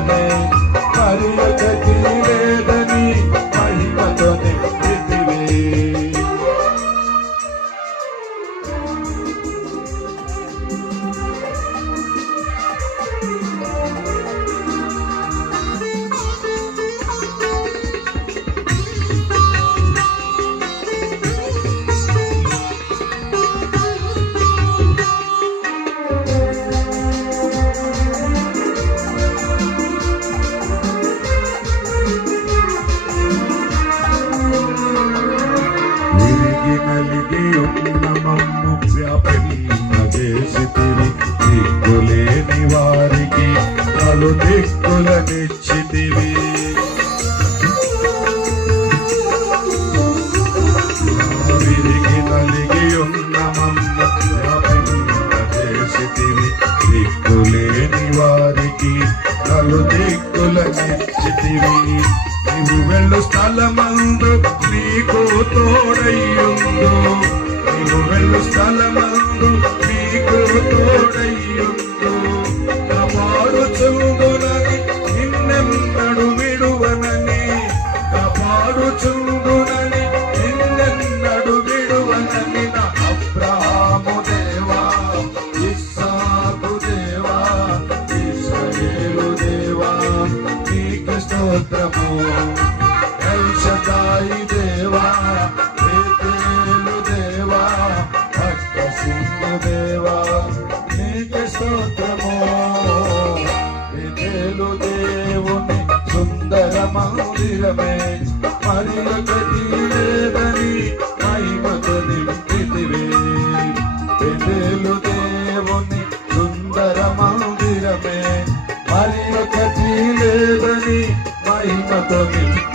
మందిరమే మరి ఒకటి లేదని మహిమతో నింపితివే. నలిగి ఉన్న మమ్ము వ్యాపింపజేసితివి. దిక్కులేని వారికి నలు దిక్కులనిచ్చితివి. విరిగి నలిగి ఉన్న మమ్ము వ్యాపింపజేసితివి. దిక్కులేని వారికి నలు దిక్కులనిచ్చితివి. నీవు వెళ్ళు స్థలమందు నీకు తోడయ్యుండు. నీవు వెళ్ళు స్థలమందు నీకు తోడయ్యుండు. కాపాడుచుందునని నిన్నెన్నడు విడువనని. కాపాడుచుందునని నిన్నెన్నడు విడువనని. నా అబ్రాహాము దేవా, ఇస్సాకు దేవా, ఇశ్రాయేలు దేవా, నీకు స్తోత్రము. ఎల్ షదాయి దేవా, బేతేలు దేవా, భక్తసింహు దేవా, నీకు స్తోత్రము. బేతేలు దేవుని సుందర మందిరమే మరి ఒకటి లేదని మహిమతో నింపితివే. బేతేలు దేవుని సుందర మందిరమే మరి ఒకటి లేదని మహిమతో నింపితివే.